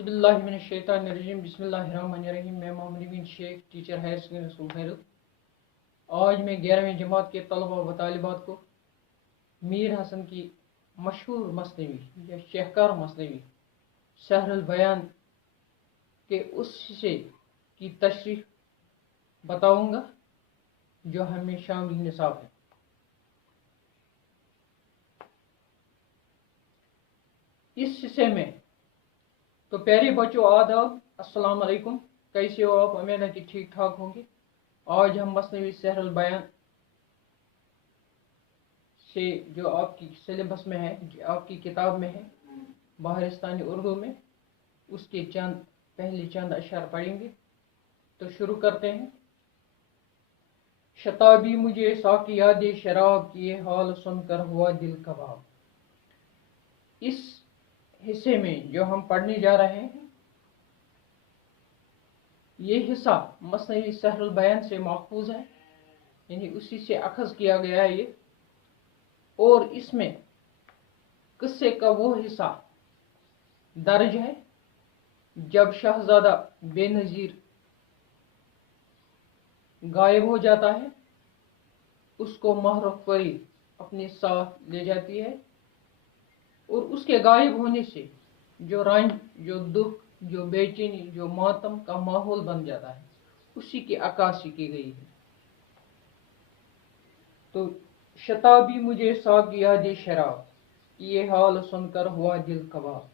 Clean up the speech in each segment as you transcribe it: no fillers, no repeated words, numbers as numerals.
औज़ुबिल्लाहिमिनश्शैतानिर्रजीम बिस्मिल्लाहिर्रहमानिर्रहीम। मैं Mohammad bin Shaikh, teacher higher secondary school Khairat. आज मैं 11वीं जमात के तलबा व तालिबात को मीर हसन की मशहूर मसनवी या शहकार मसनवी सहरुल बयान के उस हिस्से की तशरीह बताऊंगा जो हमें शामिल निसाब है। इस हिस्से में तो प्यारे बच्चों आदाब, अस्सलाम वालेकुम। कैसे हो आप? उम्मीद है कि ठीक ठाक होंगे। आज हम मसनवी सहरुल बयान से जो आपकी सिलेबस में है, जो आपकी किताब में है बहारिस्तानी उर्दू में, उसके पहले चंद अशआर पढ़ेंगे। तो शुरू करते हैं। शताबी मुझे साकी याद शराब की हाल सुनकर हुआ दिल कबाब। इस हिस्से में जो हम पढ़ने जा रहे हैं, ये हिस्सा मसनवी सहरुल बयान से महफूज है, यानी उसी से अखज़ किया गया है ये। और इसमें किस्से का वो हिस्सा दर्ज है जब शहजादा बेनज़ीर गायब हो जाता है, उसको महरुख परी अपने साथ ले जाती है और उसके गायब होने से जो रंज, जो दुख, जो बेचैनी, जो मातम का माहौल बन जाता है, उसी की अक्कासी की गई है। तो शताबी मुझे साकी याद शराब, ये हाल सुनकर हुआ दिल कबाब।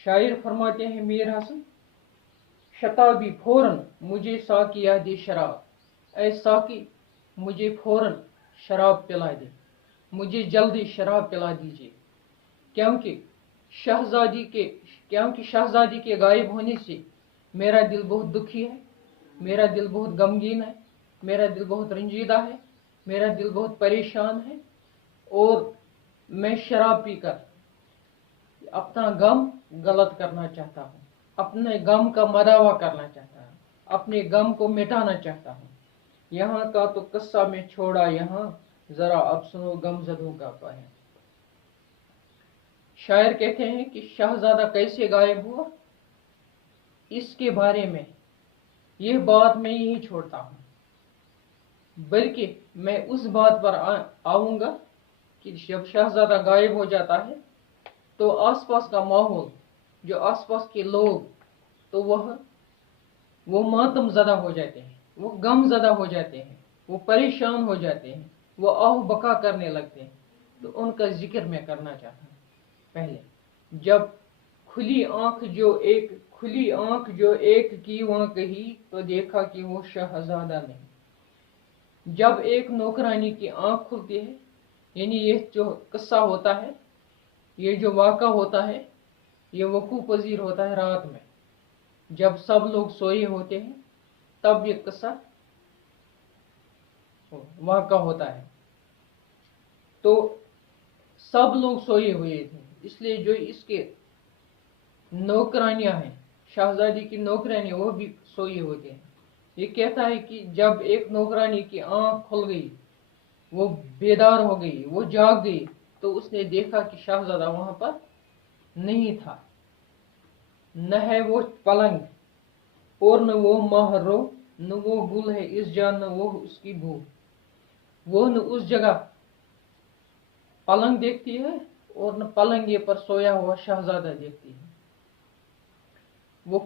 शायर फरमाते हैं मीर हसन, शताबी फौरन मुझे साकी याद शराब, ऐ साकी मुझे फौरन शराब पिला दे, मुझे जल्दी शराब पिला दीजिए। क्योंकि शहजादी के गायब होने से मेरा दिल बहुत दुखी है, मेरा दिल बहुत गमगीन है, मेरा दिल बहुत रंजीदा है, मेरा दिल बहुत परेशान है और मैं शराब पीकर अपना गम गलत करना चाहता हूँ, अपने गम का मदावा करना चाहता हूँ, अपने गम को मिटाना चाहता हूँ। यहाँ का तो किस्सा में छोड़ा यहाँ, जरा अब सुनो गमज़दों का पहन। शायर कहते हैं कि शहजादा कैसे गायब हुआ, इसके बारे में यह बात मैं यही छोड़ता हूँ, बल्कि मैं उस बात पर आऊँगा कि जब शहजादा गायब हो जाता है तो आसपास का माहौल, जो आसपास के लोग, तो वो मातम ज़दा हो जाते हैं, वो गम ज़दा हो जाते हैं, वो परेशान हो जाते हैं, वो आह बका करने लगते हैं। तो उनका जिक्र मैं करना चाहता हूँ। पहले जब खुली आंख जो एक की वहां कही, तो देखा कि वो शहजादा नहीं। जब एक नौकरानी की आंख खुलती है, यानी ये जो किस्सा होता है, ये जो वाक़ा होता है, ये वकूफ़ पज़ीर होता है रात में, जब सब लोग सोए होते हैं, तब ये किस्सा वाक़ा होता है। तो सब लोग सोए हुए थे, इसलिए जो इसके नौकरानियां हैं, शहजादी की नौकरानियां, वो भी सोए होते हैं। ये कहता है कि जब एक नौकरानी की आंख खुल गई, वो बेदार हो गई, वो जाग गई, तो उसने देखा कि शहजादा वहां पर नहीं था। न है वो पलंग और न वो महरो, न वो गुल है इस जान, न वो उसकी बू। वो न उस जगह पलंग देखती है और न पलंगे पर सोया हुआ शहजादा देखती है। वो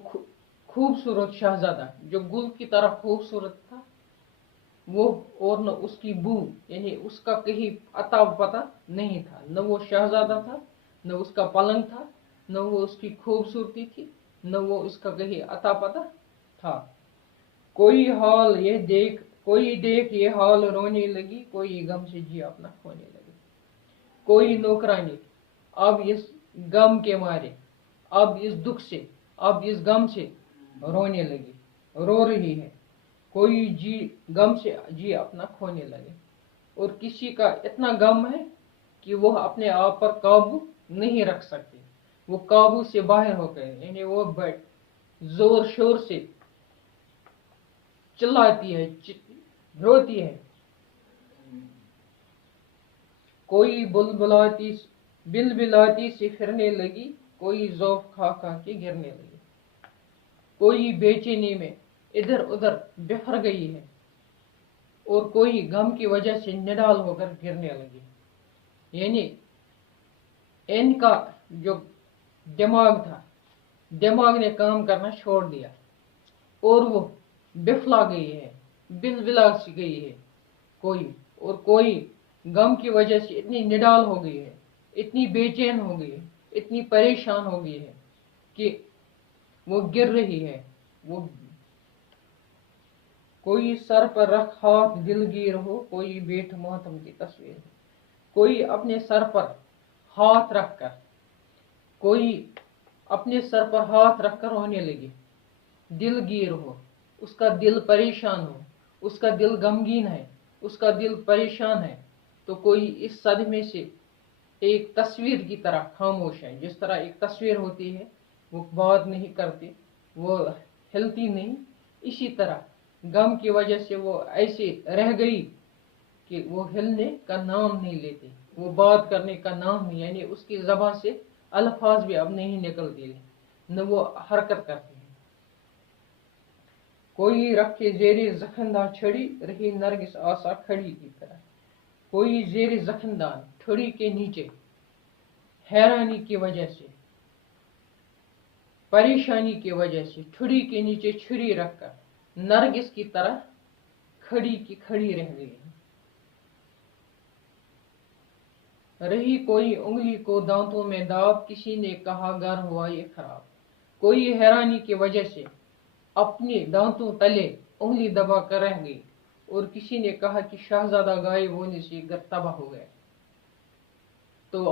खूबसूरत शहजादा जो गुल की तरह खूबसूरत था, वो और न उसकी बू, यानी उसका कहीं अता पता नहीं था। न वो शहजादा था, न उसका पलंग था, न वो उसकी खूबसूरती थी, न वो उसका कहीं अता पता था। कोई देख ये हाल रोने लगी, कोई गम से जी अपना खोने लगी। कोई नौकरानी अब इस गम के मारे, अब इस दुख से, अब इस गम से रोने लगी, रो रही है। कोई गम से जी अपना खोने लगे। और किसी का इतना गम है कि वो अपने आप पर काबू नहीं रख सकते, वो काबू से बाहर हो गए, यानी वो जोर शोर से चिल्लाती है, रोती है। कोई बिलबिलाती से फिरने लगी, कोई ज़ौफ़ खा खा के गिरने लगी, कोई बेचैनी में इधर उधर बिखर गई है, और कोई गम की वजह से निडाल होकर गिरने लगी। यानी इनका जो दिमाग था, दिमाग ने काम करना छोड़ दिया और वो बिफला गई है, बिलबिला सी गई है कोई, और कोई गम की वजह से इतनी निडाल हो गई है, इतनी बेचैन हो गई है, इतनी परेशान हो गई है कि वो गिर रही है। वो कोई सर पर रख हाथ दिलगीर हो, कोई बेट मातम की तस्वीर हो, कोई अपने सर पर हाथ रखकर, कोई अपने सर पर हाथ रखकर रोने लगी, दिलगीर हो, उसका दिल परेशान हो, उसका दिल गमगीन है, उसका दिल परेशान है, तो कोई इस सदमे से एक तस्वीर की तरह खामोश है। जिस तरह एक तस्वीर होती है, वो बात नहीं करती, वो हिलती नहीं, इसी तरह गम की वजह से वो ऐसे रह गई कि वो हिलने का नाम नहीं लेती, वो बात करने का नाम नहीं, यानी उसकी ज़बान से अल्फाज भी अब नहीं निकलती, न वो हरकत करती है। कोई रखे ज़ेरे ज़खनदान छड़ी, रही नरगिस आसा खड़ी की तरह। कोई ज़ेरे ज़खनदान छड़ी के नीचे हैरानी की वजह से, परेशानी की वजह से छुरी के नीचे छुरी रखकर नरगिस की तरह खड़ी की खड़ी रह गई। रही कोई उंगली को दांतों में दाब, किसी ने कहा घर हुआ ये खराब। कोई हैरानी की वजह से अपने दांतों तले उंगली दबा कर रह गई, और किसी ने कहा कि शहजादा गायब होने से घर तबाह हो गया। तो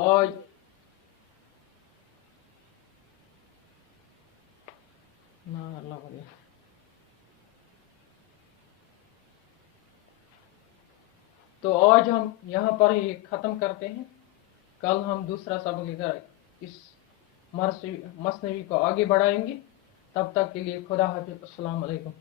आज हम यहाँ पर ही ख़त्म करते हैं। कल हम दूसरा सबक लेकर इस मसनवी को आगे बढ़ाएंगे। तब तक के लिए खुदा हाफिज़, अस्सलाम वालेकुम।